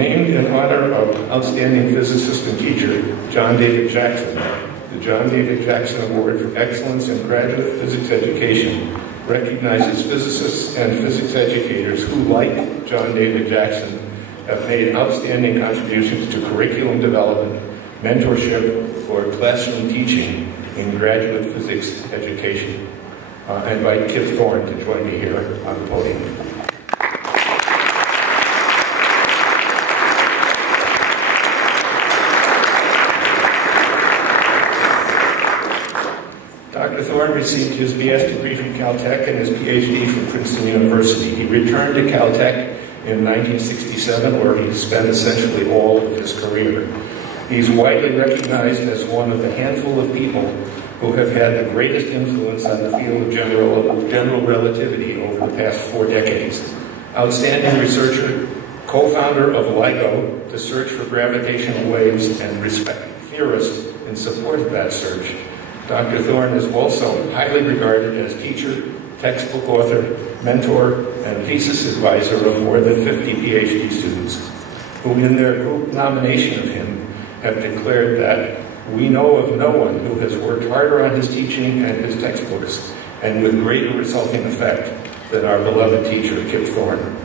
Named in honor of outstanding physicist and teacher, John David Jackson, the John David Jackson Award for Excellence in Graduate Physics Education recognizes physicists and physics educators who, like John David Jackson, have made outstanding contributions to curriculum development, mentorship, or classroom teaching in graduate physics education. I invite Kip Thorne to join me here on the podium. Dr. Thorne received his BS degree from Caltech and his PhD from Princeton University. He returned to Caltech in 1967, where he spent essentially all of his career. He's widely recognized as one of the handful of people who have had the greatest influence on the field of general relativity over the past 4 decades. Outstanding researcher, co-founder of LIGO, the search for gravitational waves, and respected theorist in support of that search. Dr. Thorne is also highly regarded as teacher, textbook author, mentor, and thesis advisor of more than 50 PhD students, who in their group nomination of him have declared that we know of no one who has worked harder on his teaching and his textbooks and with greater resulting effect than our beloved teacher, Kip Thorne.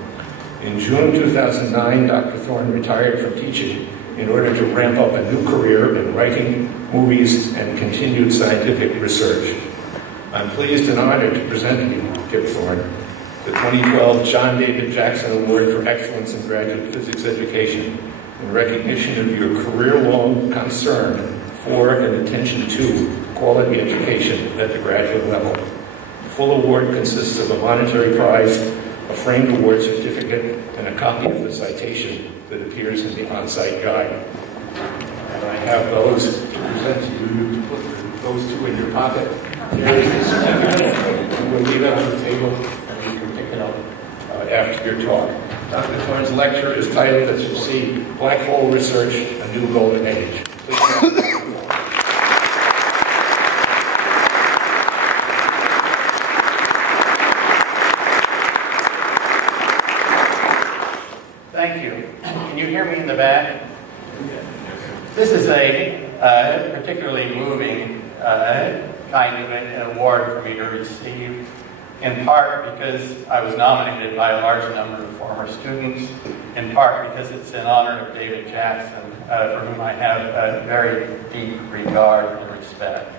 In June 2009, Dr. Thorne retired from teaching in order to ramp up a new career in writing, movies, and continued scientific research. I'm pleased and honored to present to you, Kip Thorne, the 2012 John David Jackson Award for Excellence in Graduate Physics Education in recognition of your career-long concern for and attention to quality education at the graduate level. The full award consists of a monetary prize, a framed award certificate, and a copy of the citation that appears in the on-site guide. And I have those to present to you. You put those two in your pocket. There is the certificate. We'll leave it on the table, and you can pick it up after your talk. Dr. Thorne's lecture is titled, as you see, Black Hole Research, A New Golden Age. Please Thank you. Can you hear me in the back? This is a particularly moving kind of an award for me to receive, in part because I was nominated by a large number of former students, in part because it's in honor of David Jackson, for whom I have a very deep regard and respect.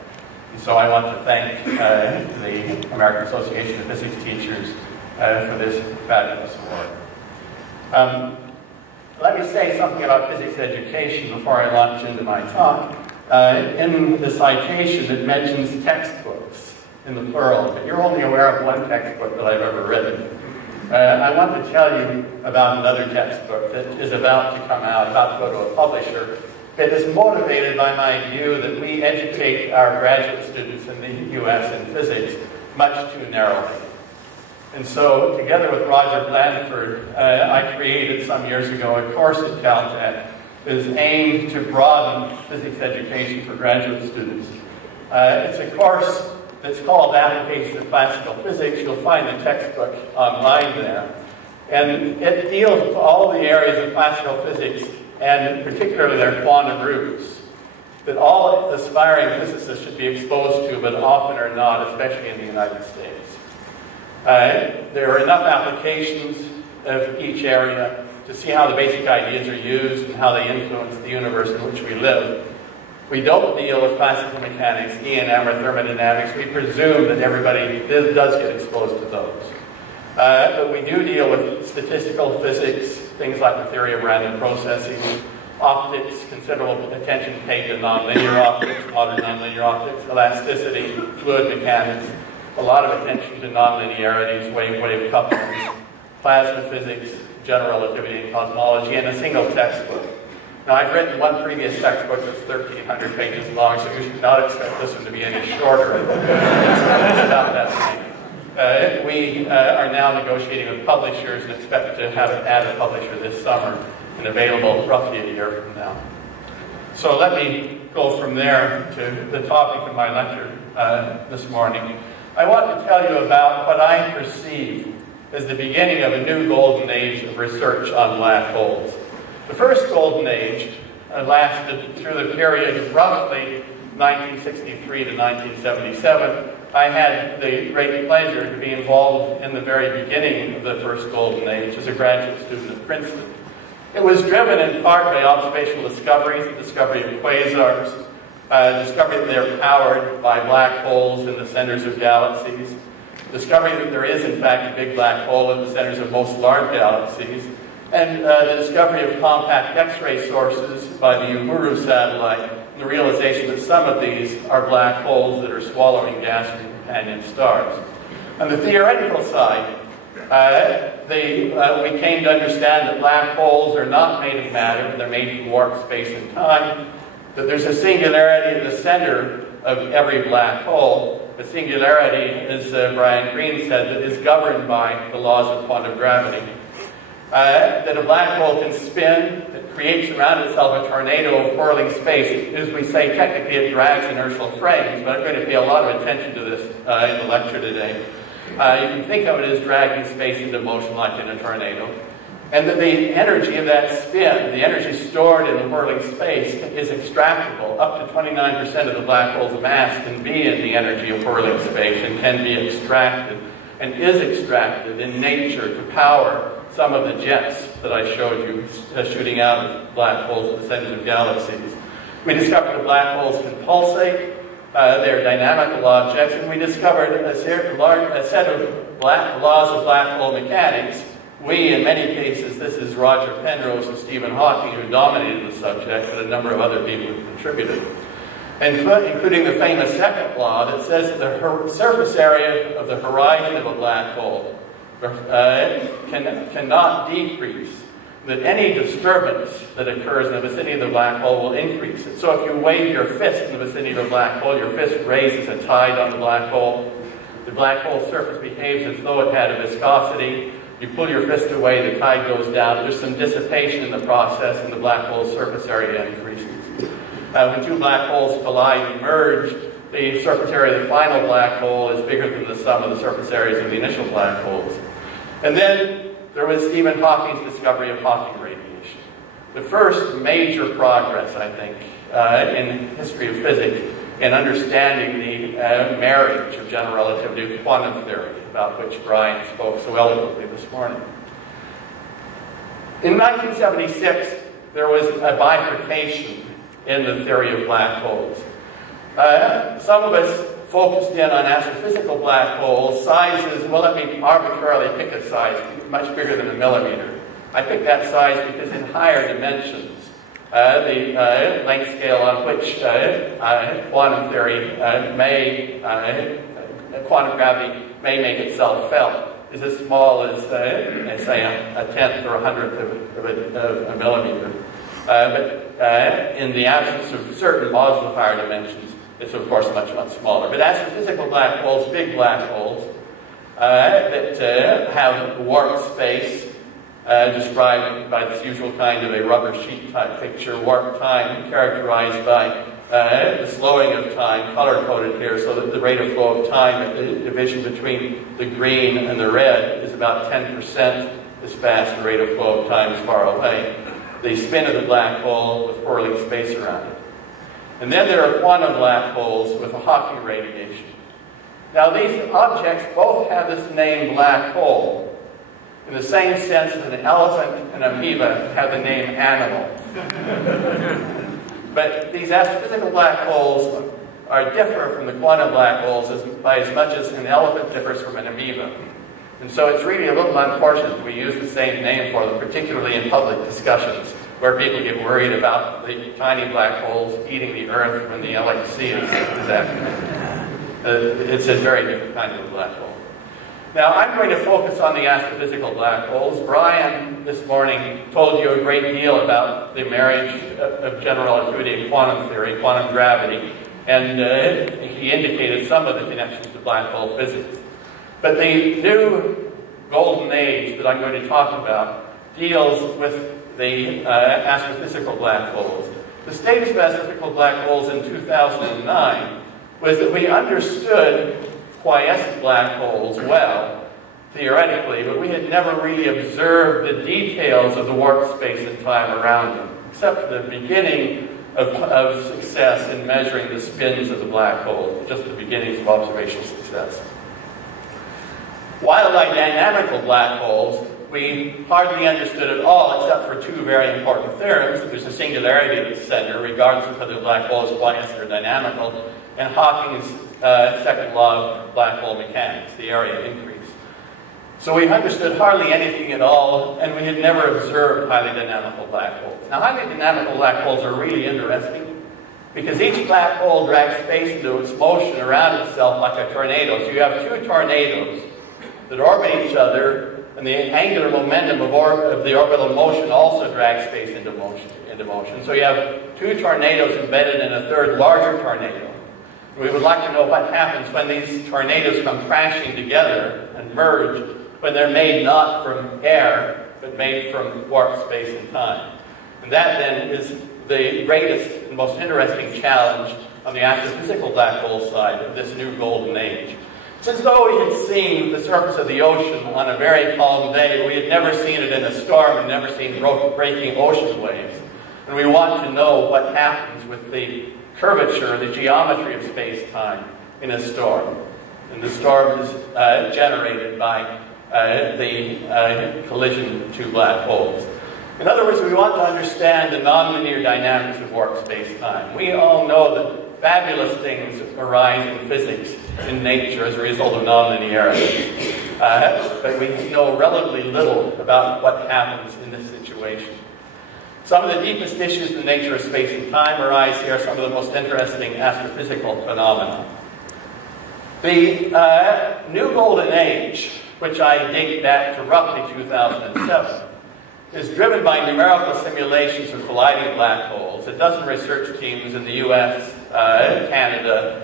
And so I want to thank the American Association of Physics Teachers for this fabulous award. Let me say something about physics education before I launch into my talk. In the citation, it mentions textbooks in the plural, but you're only aware of one textbook that I've ever written. I want to tell you about another textbook that is about to come out, about to go to a publisher, that is motivated by my view that we educate our graduate students in the U.S. in physics much too narrowly. And so, together with Roger Blandford, I created some years ago a course at Caltech that is aimed to broaden physics education for graduate students. It's a course that's called Applications of Classical Physics. You'll find the textbook online there. And it deals with all the areas of classical physics, and particularly their quantum roots, that all aspiring physicists should be exposed to, but often are not, especially in the United States. There are enough applications of each area to see how the basic ideas are used and how they influence the universe in which we live. We don't deal with classical mechanics, E&M, or thermodynamics. We presume that everybody does get exposed to those. But we do deal with statistical physics, things like the theory of random processing, optics, considerable attention paid to nonlinear optics, modern nonlinear optics, elasticity, fluid mechanics, a lot of attention to nonlinearities, wave-wave couplings, plasma physics, general relativity and cosmology, and a single textbook. Now, I've written one previous textbook that's 1,300 pages long, so you should not expect this one to be any shorter. It's about that length. We are now negotiating with publishers and expect to have it at a publisher this summer and available roughly a year from now. So let me go from there to the topic of my lecture this morning. I want to tell you about what I perceive as the beginning of a new golden age of research on black holes. The first golden age lasted through the period of roughly 1963 to 1977. I had the great pleasure to be involved in the very beginning of the first golden age as a graduate student at Princeton. It was driven in part by observational discoveries, the discovery of quasars, discovery that they're powered by black holes in the centers of galaxies, discovery that there is in fact a big black hole in the centers of most large galaxies, and the discovery of compact X-ray sources by the Uhuru satellite, and the realization that some of these are black holes that are swallowing gas from companion stars. On the theoretical side, we came to understand that black holes are not made of matter, they're made from warped space and time, that there's a singularity at the center of every black hole. The singularity, as Brian Greene said, that is governed by the laws of quantum gravity. That a black hole can spin, that creates around itself a tornado of whirling space. As we say, technically it drags inertial frames, but I'm going to pay a lot of attention to this in the lecture today. You can think of it as dragging space into motion like in a tornado. And that the energy of that spin, the energy stored in the whirling space, is extractable. Up to 29% of the black hole's mass can be in the energy of whirling space and can be extracted, and is extracted in nature to power some of the jets that I showed you shooting out of black holes at the centers of galaxies. We discovered that black holes can pulsate. They're dynamical objects, and we discovered a set of laws of black hole mechanics. We, in many cases, this is Roger Penrose and Stephen Hawking who dominated the subject, but a number of other people who contributed, including the famous second law that says that the surface area of the horizon of a black hole cannot decrease, that any disturbance that occurs in the vicinity of the black hole will increase it. So if you wave your fist in the vicinity of a black hole, your fist raises a tide on the black hole. The black hole surface behaves as though it had a viscosity. You pull your fist away, the tide goes down. There's some dissipation in the process, and the black hole's surface area increases. When two black holes collide and merge, the surface area of the final black hole is bigger than the sum of the surface areas of the initial black holes. And then there was Stephen Hawking's discovery of Hawking radiation. The first major progress, I think, in the history of physics in understanding the marriage of general relativity with quantum theory, about which Brian spoke so eloquently this morning. In 1976, there was a bifurcation in the theory of black holes. Some of us focused in on astrophysical black holes, sizes. Well, let me arbitrarily pick a size, much bigger than a millimeter. I picked that size because in higher dimensions, the length scale on which quantum theory quantum gravity may make itself felt is as small as, say, a tenth or a hundredth of a millimeter. But in the absence of certain laws of higher dimensions, it's of course much, much smaller. But astrophysical black holes, big black holes, that have warped space, described by this usual kind of a rubber sheet type picture, warped time characterized by the slowing of time, color-coded here, so that the rate of flow of time, the division between the green and the red, is about 10% as fast as the rate of flow of time is far away. The spin of the black hole with whirling space around it. And then there are quantum black holes with a Hawking radiation. Now these objects both have this name black hole, in the same sense that an elephant and amoeba have the name animal. But these astrophysical black holes are different from the quantum black holes by as much as an elephant differs from an amoeba. And so it's really a little unfortunate that we use the same name for them, particularly in public discussions, where people get worried about the tiny black holes eating the Earth when the LHC is active. It's a very different kind of black hole. Now, I'm going to focus on the astrophysical black holes. Brian, this morning, told you a great deal about the marriage of general relativity and quantum theory, quantum gravity, and he indicated some of the connections to black hole physics. But the new golden age that I'm going to talk about deals with the astrophysical black holes. The status of astrophysical black holes in 2009 was that we understood quiescent black holes well theoretically, but we had never really observed the details of the warped space and time around them, except for the beginning of success in measuring the spins of the black hole, just the beginnings of observational success. Wildlife dynamical black holes, we hardly understood at all, except for two very important theorems. There's a singularity at the center, regardless of whether the black hole is quiescent or dynamical, and Hawking's second law of black hole mechanics, the area increase. So we understood hardly anything at all, and we had never observed highly dynamical black holes. Now, highly dynamical black holes are really interesting, because each black hole drags space into its motion around itself like a tornado. So you have two tornadoes that orbit each other, and the angular momentum of the orbital motion also drags space into motion. So you have two tornadoes embedded in a third larger tornado. We would like to know what happens when these tornadoes come crashing together and merge, when they're made not from air, but made from warped space and time. And that then is the greatest and most interesting challenge on the astrophysical black hole side of this new golden age. Since though we had seen the surface of the ocean on a very calm day, we had never seen it in a storm and never seen breaking ocean waves. And we want to know what happens with the curvature, the geometry of space-time in a storm. And the storm is generated by the collision of two black holes. In other words, we want to understand the nonlinear dynamics of warped space-time. We all know that fabulous things arise in physics, in nature, as a result of nonlinearity. But we know relatively little about what happens in this situation. Some of the deepest issues in the nature of space and time arise here, some of the most interesting astrophysical phenomena. The new golden age, which I date back to roughly 2007, is driven by numerical simulations of colliding black holes. A dozen research teams in the US, Canada,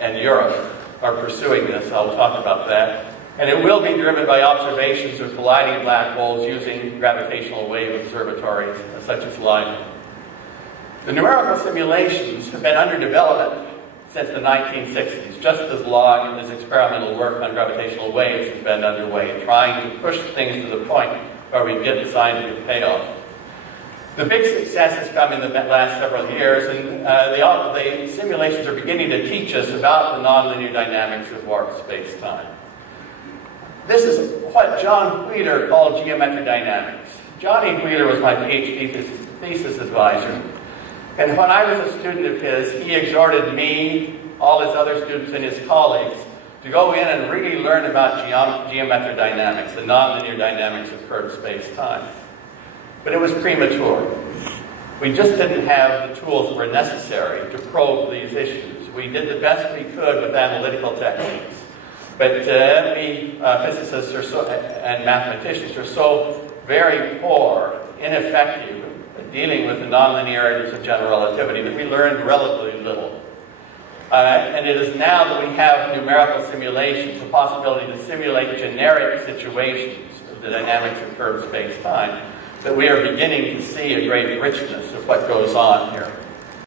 and Europe are pursuing this. I'll talk about that. And it will be driven by observations of colliding black holes using gravitational wave observatories such as LIGO. The numerical simulations have been under development since the 1960s, just as long as experimental work on gravitational waves has been underway, trying to push things to the point where we get the scientific payoff. The big success has come in the last several years, and the simulations are beginning to teach us about the nonlinear dynamics of warped space-time. This is what John Wheeler called geometric dynamics. Johnny Wheeler was my PhD thesis advisor, and when I was a student of his, he exhorted me, all his other students, and his colleagues to go in and really learn about geometric dynamics, the nonlinear dynamics of curved space-time. But it was premature. We just didn't have the tools that were necessary to probe these issues. We did the best we could with analytical techniques. But we physicists and mathematicians are so very poor, ineffective at dealing with the nonlinearities of general relativity that we learned relatively little. And it is now that we have numerical simulations, the possibility to simulate generic situations of the dynamics of curved space-time, that we are beginning to see a great richness of what goes on here.